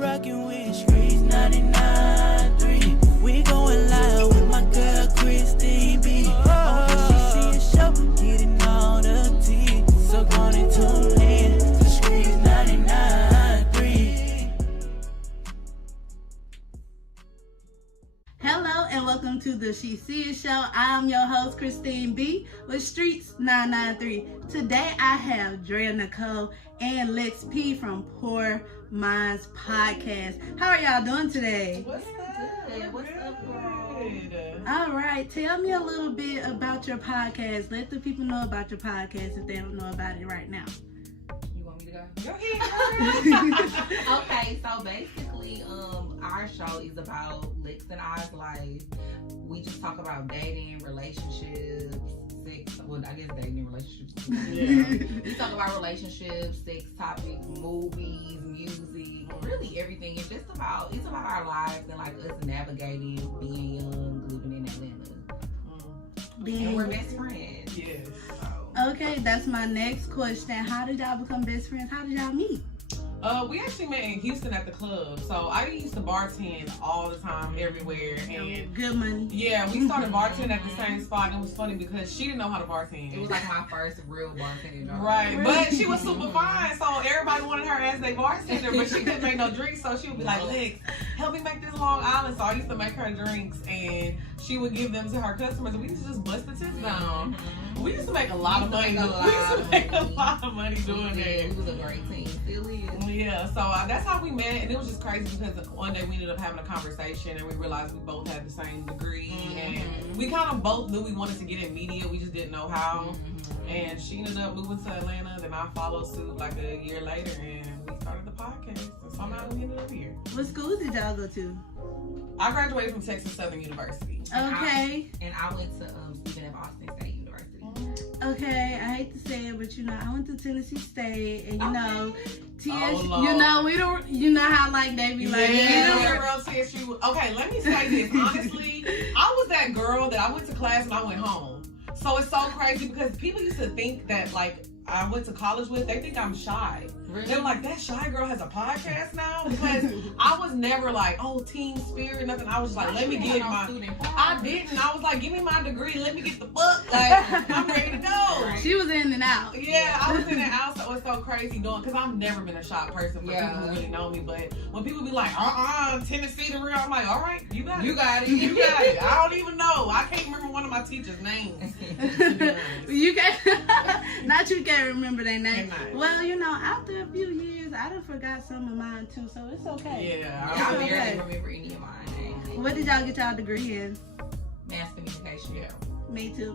rockin' with Streetz 99.3. We going live with my girl Christine B. On the she show, getting all the tea. So gonna tune in to Streetz 99.3. Hello and welcome to the She See It Show. I'm your host Christine B with Streetz 993. Today I have Drea Nicole and Lex P from Poor Minds Podcast. How are y'all doing today? What's up? What's up, girl? All right, tell me a little bit about your podcast. Let the people know about your podcast if they don't know about it right now. You want me to go? Go ahead. Okay, so basically, our show is about Lex and I's life. We just talk about dating, relationships, sex. Well, I guess dating and relationships. Yeah. We talk about relationships, sex topics, movies, music, really everything. It's about our lives and like us navigating being young, living in Atlanta. And we're best friends. Yes. Okay, that's my next question. How did y'all become best friends? How did y'all meet? We actually met in Houston at the club. So I used to bartend all the time, everywhere. And Good money. yeah, we started bartending at the same spot. And it was funny because she didn't know how to bartend. It was like my first real bartending job. Right, but she was super fine, so everybody wanted her as their bartender, but she couldn't make no drinks, so she would be like, Lex, help me make this Long Island. So I used to make her drinks, and she would give them to her customers, and we used to just bust the tips down. We used to make a lot of money. We used to make a lot of money doing that. It was a great team. Still is. Yeah, so that's how we met, and it was just crazy because one day we ended up having a conversation, and we realized we both had the same degree, and we kind of both knew we wanted to get in media. We just didn't know how. And she ended up moving to Atlanta, then I followed suit like a year later, and we started the podcast. And somehow we ended up here. What school did y'all go to? I graduated from Texas Southern University. Okay. And I went to Stephen F. Austin State University. Okay, I hate to say it, but you know, I went to Tennessee State, and you know, TSU, Oh, you know, we don't, you know how like they be like, TSU. Okay, let me say this. Honestly, I was that girl that I went to class and I went home. So it's so crazy because people used to think that like I went to college with, they think I'm shy. Really? They're like, that shy girl has a podcast now? Because I was never like, oh, team spirit, nothing. I was just like, let me get my... I didn't. I was like, give me my degree. Let me get the book. Like, I'm ready to go. she was in and out. Yeah, I was in and out, so it's so crazy doing, because I've never been a shy person for people who really know me, but when people be like, Tennessee the real, I'm like, all right, you got it. You got it. You got it. I don't even know. I can't remember one of my teachers' names. You can't, not you can't remember their name. Cannot. Well, you know, after a few years, I done forgot some of mine too, so it's okay. Yeah, I okay. barely remember any of mine. What did y'all get y'all degree in? Mass communication. Yeah. Me too.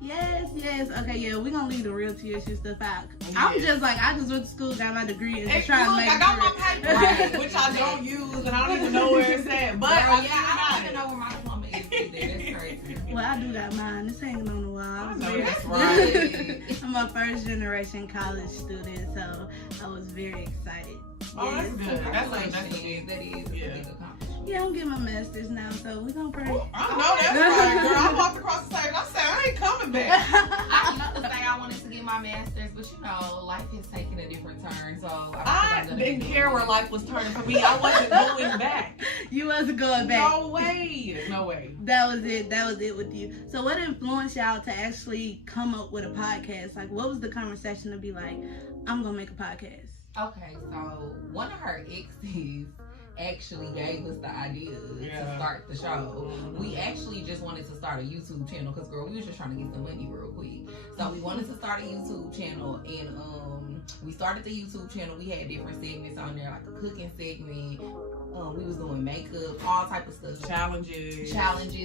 Yes. Yes. Okay, yeah, we're gonna leave the real TSU stuff out. I'm just like, I just went to school, got my degree, and just trying to make I got my paper, right, which I don't use, and I don't even know where it's at. But I don't even know where my diploma is either. That's crazy. Well, I do got mine. It's hanging on the wall. I know that's right. I'm a first generation college student, so I was very excited. Oh, that's good. That's a That is a big accomplishment. Yeah, I'm getting my master's now, so we're gonna pray. I know that's right, girl. I walked across the stage. I said, I ain't coming back. I used to say I wanted to get my master's, but you know, life has taken a different turn, so I didn't care where life was turning for me. I wasn't going back. You wasn't going back. No way. No way. That was it. That was it with you. So what influenced y'all to actually come up with a podcast? Like, what was the conversation to be like, I'm gonna make a podcast? Okay, so one of her exes actually gave us the idea to start the show. We actually just wanted to start a YouTube channel because, girl, we was just trying to get some money real quick. So we wanted to start a YouTube channel, and we started the YouTube channel. We had different segments on there, like a cooking segment. We was doing makeup, all type of stuff. Challenges,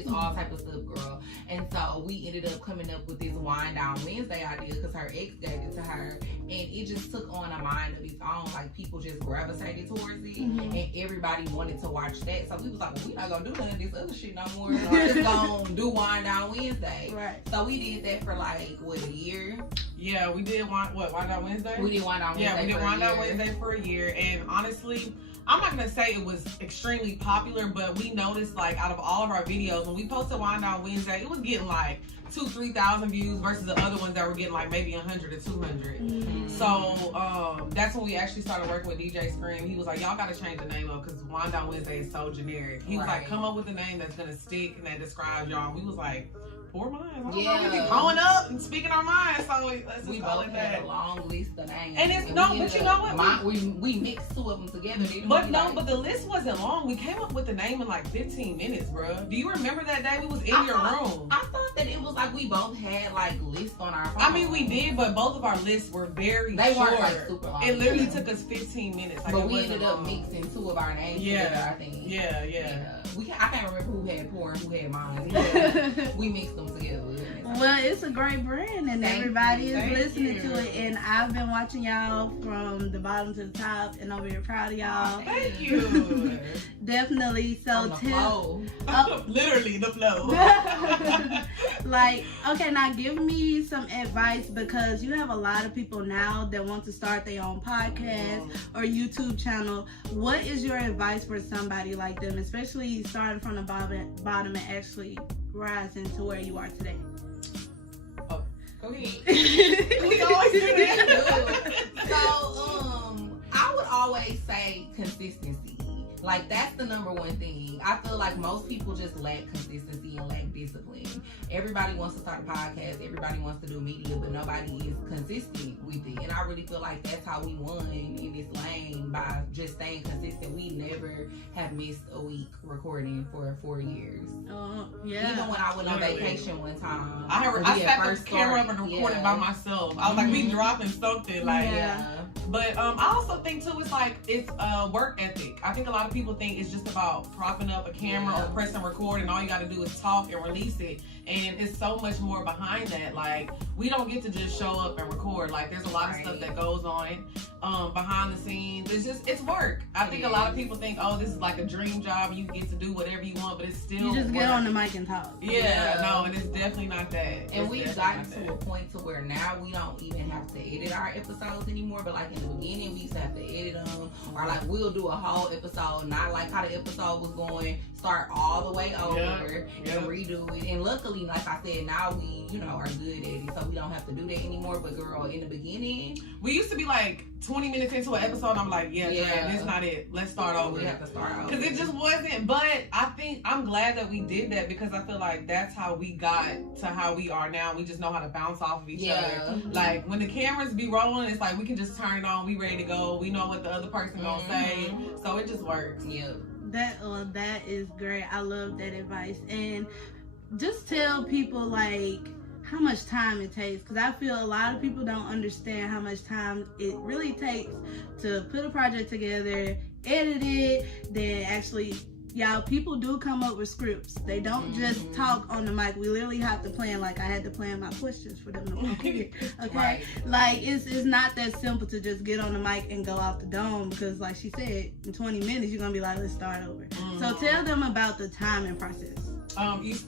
all type of stuff, girl. And so we ended up coming up with this Wind Down Wednesday idea because her ex gave it to her, and it just took on a mind of its own. Like, people just gravitated towards it, and everybody wanted to watch that. So we was like, well, we not gonna do none of this other shit no more. So we're just gonna do Wind Down Wednesday. Right. So we did that for like, what, a year? Yeah, we did Wind Down Wednesday? We did Wind Down Wednesday. Yeah, we did Wind Down Wednesday for a year, and honestly, I'm not gonna say it was extremely popular, but we noticed like out of all of our videos, when we posted Wind Down Wednesday, it was getting like 2,000-3,000 views versus the other ones that were getting like maybe 100 or 200. So that's when we actually started working with DJ Scream. He was like, y'all gotta change the name up because Wind Down Wednesday is so generic. He was like, come up with a name that's gonna stick and that describes y'all. We was like, Poor Minds. I don't know, we be growing up and speaking our minds, so let's we just call both it had that. a long list of names. And it's no, but you know what? We mixed two of them together. But no, but the list wasn't long. We came up with the name in like 15 minutes, bro. Do you remember that day we was in your room? I thought that it was like we both had like lists on our phone. I mean, we did, but both of our lists were very they short. weren't like super long. It literally took us 15 minutes. Like, but we ended up mixing two of our names together, I think. Yeah. I can't remember who had Poor and who had mine. We mixed them together. Well, it's a great brand, and everybody is listening to it. And I've been watching y'all from the bottom to the top, and I'm very proud of y'all. Thank you. Definitely. So Literally the flow. Like, okay, now give me some advice, because you have a lot of people now that want to start their own podcast or YouTube channel. What is your advice for somebody like them, especially starting from the bottom and actually rising to where you are today? Go ahead. We always do that. So, I would always say consistency. Like, that's the number one thing. I feel like most people just lack consistency and lack discipline. Everybody wants to start a podcast. Everybody wants to do media, but nobody is consistent with it. And I really feel like that's how we won in this lane, by just staying consistent. We never have missed a week recording for 4 years. Yeah. Even when I went on vacation one time. I sat the camera up and recorded by myself. I was like, we dropping something. Like, But I also think too, it's like, it's work ethic. I think a lot of people think it's just about propping up a camera or pressing record and all you got to do is talk and release it. And it's so much more behind that. Like, we don't get to just show up and record. Like, there's a lot of stuff that goes on behind the scenes. It's work. I think a lot of people think, oh, this is like a dream job. You get to do whatever you want, but it's still you just work. get on the mic and talk. No, and it's definitely not that. And we've gotten to a point to where now we don't even have to edit our episodes anymore. But like in the beginning, we used to have to edit them, or like we'll do a whole episode, not like how the episode was going, start all the way over and redo it. And luckily, like I said, now we, are good at it, so we don't have to do that anymore. But girl, in the beginning, we used to be like 20 minutes into an episode, and I'm like, that's not it. Let's start over. We have to start over. Because it just wasn't. But I think I'm glad that we did that, because I feel like that's how we got to how we are now. We just know how to bounce off of each other. Like, when the cameras be rolling, it's like we can just turn it on. We ready to go. We know what the other person gonna say. So it just works. That is great. I love that advice. And just tell people like how much time it takes, because I feel a lot of people don't understand how much time it really takes to put a project together, edit it, then actually, people do come up with scripts. They don't just talk on the mic. We literally have to plan. Like, I had to plan my questions for them to walk here. Okay? Like, it's not that simple to just get on the mic and go off the dome, because like she said, in 20 minutes you're gonna be like, let's start over. So tell them about the timing process.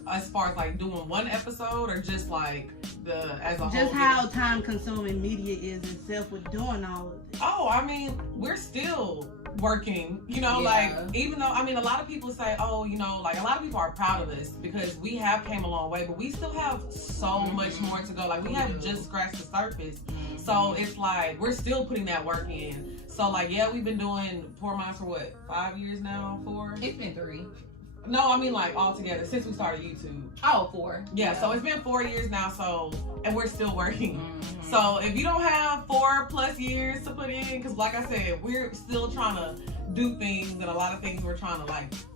As far as like doing one episode, or just like as a whole? Just how time consuming media is itself with doing all of this. Oh, I mean, we're still working, like, even though, I mean, a lot of people say, oh, like, a lot of people are proud of us because we have came a long way, but we still have so much more to go. Like, we have just scratched the surface. So it's like, we're still putting that work in. So like, we've been doing Poor Minds for what, 5 years now? 4? It's been 3. No, I mean like all together since we started YouTube. Oh, 4. Yeah, so it's been 4 years now, and we're still working. So if you don't have 4+ years to put in, because like I said, we're still trying to do things, and a lot of things we're trying to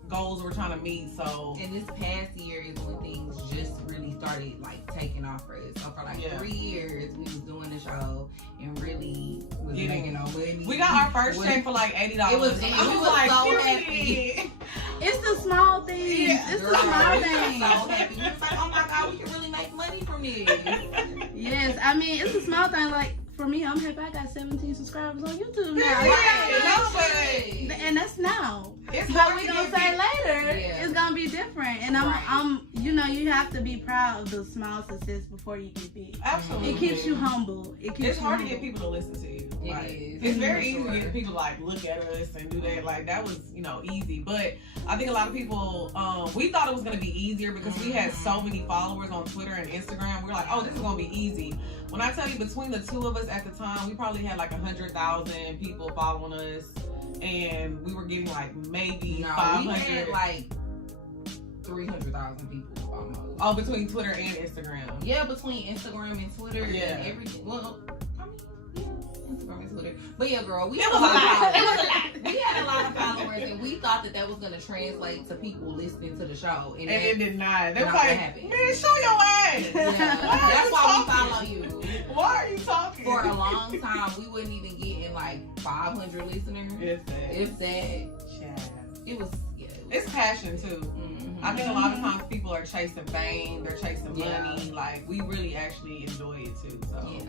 goals we're trying to meet. So, and this past year is when things just really started like taking off for us. So for like 3 years, we was doing the show and really was making no money. We got our first check for like $80. It was, we was like, so happy. It's the small things. It's the small things. So happy. We was like, oh my God, we can really make money from this. Yes, I mean, it's a small thing. Like, for me, I'm happy I got 17 subscribers on YouTube now. Right. And that's now. It's but we're gonna say later, it's gonna be different. And I'm you know, you have to be proud of the small success before you get big. Absolutely. It keeps you humble. It's hard to get people to listen to you. It's very easy to get people to like look at us and do that. Like that was, you know, easy. But I think a lot of people, we thought it was gonna be easier because we had so many followers on Twitter and Instagram. We were like, oh, this is gonna be easy. When I tell you, between the two of us at the time, we probably had like 100,000 people following us, and we were getting like maybe 500. We had like 300,000 people almost. Oh, between Twitter and Instagram. Yeah, between Instagram and Twitter and everything. Well, I mean, yeah, Instagram and Twitter. But yeah, girl, we had a lot of followers. We had a lot of followers, and we thought that was gonna translate to people listening to the show, and it did not. They were not like, happen. man, show your ass. That's why we follow you. Why are you talking? For a long time, we wouldn't even get in like 500 listeners. If that. It was. Yeah, it's passion too. Mm-hmm. I think a lot of times people are chasing fame, they're chasing money. Like we really actually enjoy it too. So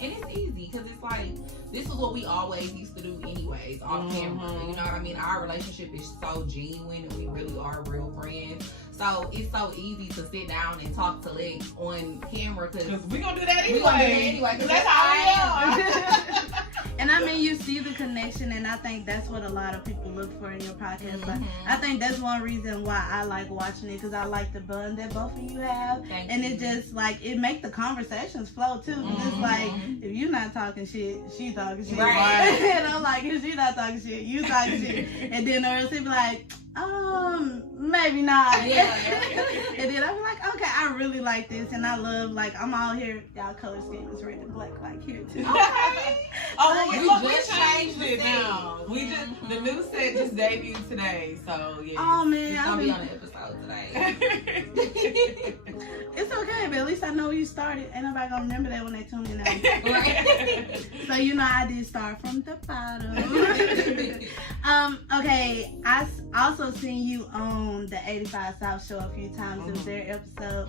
and it's easy because it's like this is what we always used to do anyways off camera. You know what I mean? Our relationship is so genuine and we really are real friends. So it's so easy to sit down and talk to Lex on camera because we're gonna do that anyway. Because that's how I am. And I mean, you see the connection, and I think that's what a lot of people look for in your podcast. Like, I think that's one reason why I like watching it, because I like the bond that both of you have. And it just, like, it make the conversations flow, too. It's like, if you're not talking shit, she talking shit. Right. And I'm like, if she's not talking shit, you talking shit. And then or else he'd be like, maybe not. Yeah. And then I'm like, okay, I really like this, and I love, like, I'm all here. Y'all color scheme is red and black, like here too. Okay. We just changed it now. The new set just debuted today, so yeah. Oh man, it's gonna be on the episode today. It's okay, but at least I know you started. Ain't nobody gonna remember that when they tune in now. Right. So you know I did start from the bottom. Okay, I also seen you on the 85 South show a few times. It was their episode.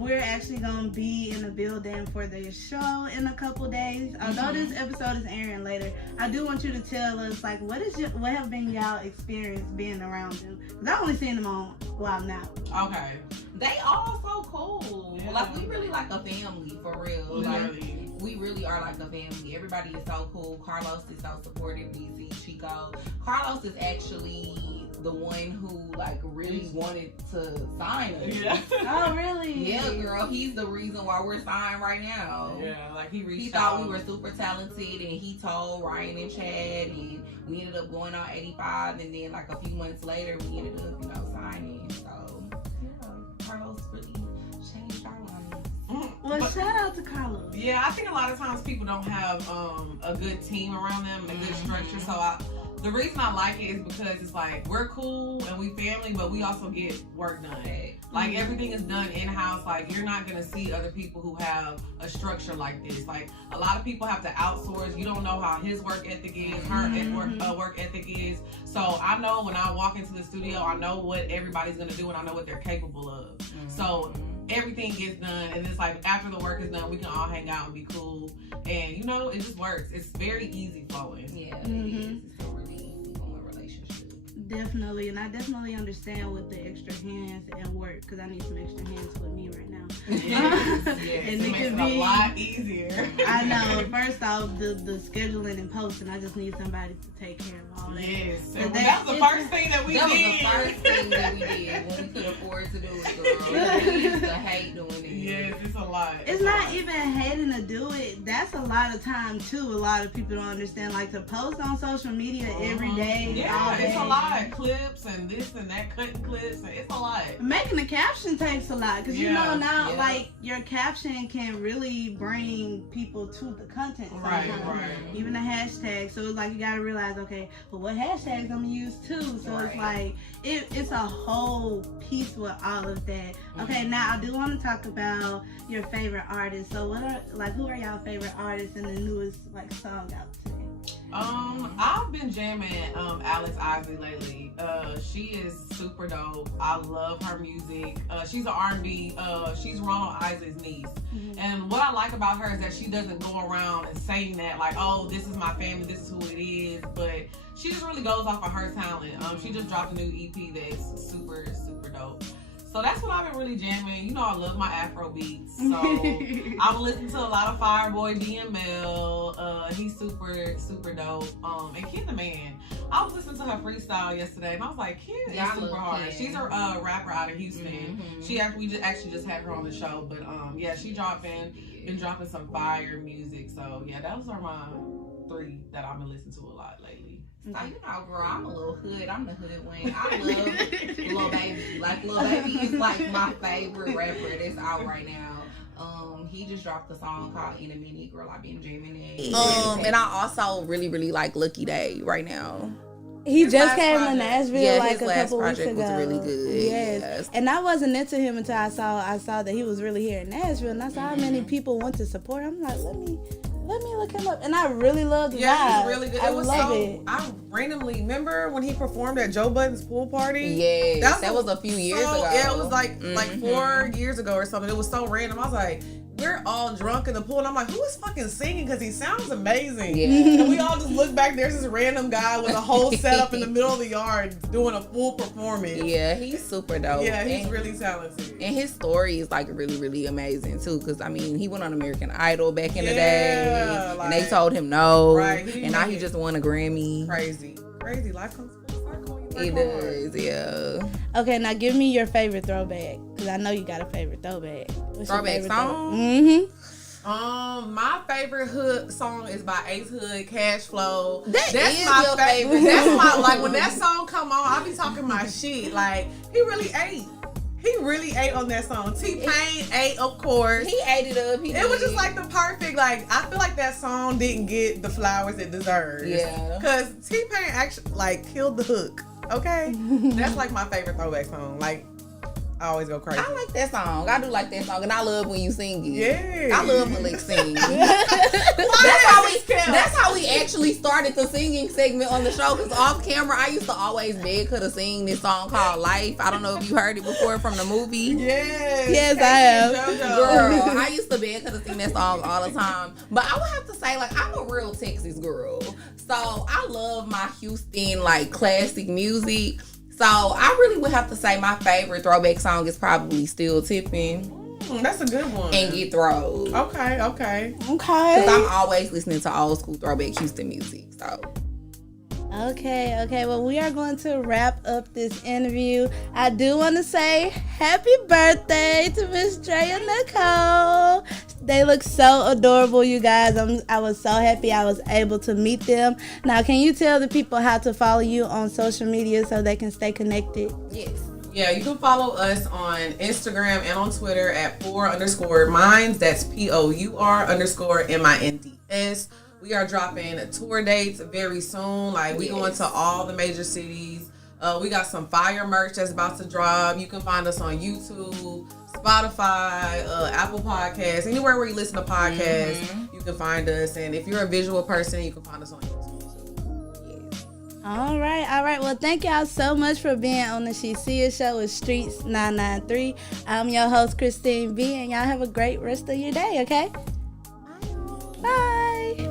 We're actually gonna be in the building for the show in a couple days. Although this episode is airing later, I do want you to tell us, like, what have been y'all experience being around them? Because I've only seen them on Wild Now. Okay. They all so cool. Yeah. Like, we really like a family, for real. Like, we really are like a family. Everybody is so cool. Carlos is so supportive. BZ, Chico. Carlos is actually the one who, like, really wanted to sign us. Yeah. Oh, really? Yeah, girl. He's the reason why we're signed right now. Yeah, like he thought we were super talented, and he told Ryan and Chad, and we ended up going on 85, and then, like, a few months later, we ended up, you know, signing. So, yeah, Carlos really changed our lives. Well, shout out to Carlos. Yeah, I think a lot of times people don't have a good team around them and a good structure. So the reason I like it is because it's like we're cool and we family, but we also get work done. Like everything is done in-house. Like you're not gonna see other people who have a structure like this. Like a lot of people have to outsource. You don't know how his work ethic is, her work ethic is. So I know when I walk into the studio, I know what everybody's gonna do and I know what they're capable of. So everything gets done, and it's like after the work is done, we can all hang out and be cool, and you know it just works. It's very easy flowing. Yeah, it is. It's a really easy flowing relationship. Definitely, and I definitely understand with the extra hands and work, because I need some extra hands with me right now. Yes, and it makes it a lot easier. I know. First off, the scheduling and posting, I just need somebody to take care of all that. Yes, and that was the first thing that we did. That was the first thing that we did when we could afford to do it, girl. We used to hate doing it. Yes, it's a lot. It's not even hating to do it. That's a lot of time too. A lot of people don't understand. Like to post on social media every day. Yeah, all day. It's a lot. Clips and this and that, cutting clips, and it's a lot. Making the caption takes a lot, because you know now, like your caption can really bring people to the content. Right. Even the hashtag. So it's like you gotta realize, okay, well, what hashtags I'm gonna use too. So it's like it's a whole piece with all of that. Okay, now I do want to talk about your favorite artists. So who are y'all favorite artists in the newest like song out today? I've been jamming Alex Isley lately. She is super dope. I love her music. She's an R&B. She's Ronald Isley's niece. And what I like about her is that she doesn't go around and saying that like, oh, this is my family, this is who it is. But she just really goes off of her talent. She just dropped a new EP that's super, super dope. So that's what I've been really jamming. You know, I love my Afro beats. So I've listened to a lot of Fireboy DML. He's super, super dope. And Kid the Man. I was listening to her freestyle yesterday, and I was like, Kid is super hard. She's a rapper out of Houston. We just had her on the show, but yeah, she been dropping some fire music. So yeah, those are my 3 that I've been listening to a lot lately. So, you know, girl, I'm a little hood. I'm the hood wing. I love Lil Baby. Like, Lil Baby is like my favorite rapper that's out right now. He just dropped a song called In a Minute. Girl, I've been jamming it. And I also really, really like Lucky Day right now. He just came to Nashville like a couple weeks ago. His last project was really good. Yes. And I wasn't into him until I saw that he was really here in Nashville, and I saw how many people went to support him. I'm like, let me look him up. And I really love the vibe. He's really good. I randomly remember when he performed at Joe Budden's pool party. Yes, that was a few years ago. Yeah, it was like 4 years ago or something. It was so random. I was like, we're all drunk in the pool, and I'm like, who is fucking singing? Because he sounds amazing. Yeah. And we all just look back. There's this random guy with a whole setup in the middle of the yard doing a full performance. Yeah, he's super dope. Yeah, he's really talented. And his story is like really, really amazing too. Because I mean, he went on American Idol back in the day, and they told him no, and now he just won a Grammy. Crazy life comes full circle. It does, yeah. Okay, now give me your favorite throwback, because I know you got a favorite throwback. What's throwback song? My favorite hood song is by Ace Hood, Cash Flow. That's my favorite. That's my, like, when that song come on, I be talking my shit. Like, he really ate. He really ate on that song. T-Pain ate, of course. He ate it up. It was just like the perfect, like, I feel like that song didn't get the flowers it deserves. Yeah. Because T-Pain actually, like, killed the hook. Okay? That's like my favorite throwback song. Like, I always go crazy. I like that song. I do like that song, and I love when you sing it. Yeah. I love when Lex sing. That's how we actually started the singing segment on the show. Because off camera, I used to always beg her to sing this song called Life. I don't know if you heard it before from the movie. Yes, I have. Girl, I used to beg her to sing that song all the time. But I would have to say, like, I'm a real Texas girl. So I love my Houston, like, classic music. So I really would have to say my favorite throwback song is probably Still Tipping. That's a good one. And Get Throwed. Okay. Because I'm always listening to old school throwback Houston music. So. Okay. Well, we are going to wrap up this interview. I do want to say happy birthday to Miss Drea Nicole. They look so adorable, you guys. I was so happy I was able to meet them. Now, can you tell the people how to follow you on social media so they can stay connected? Yes. Yeah, you can follow us on Instagram and on Twitter at _minds. That's POUR_MINDS. We are dropping tour dates very soon. Like, we going to all the major cities. We got some fire merch that's about to drop. You can find us on YouTube, Spotify, Apple Podcasts, anywhere where you listen to podcasts, you can find us. And if you're a visual person, you can find us on YouTube too. Yes. All right. Well, thank y'all so much for being on the She See It Show with Streetz 993. I'm your host, Christine B, and y'all have a great rest of your day, okay? Bye.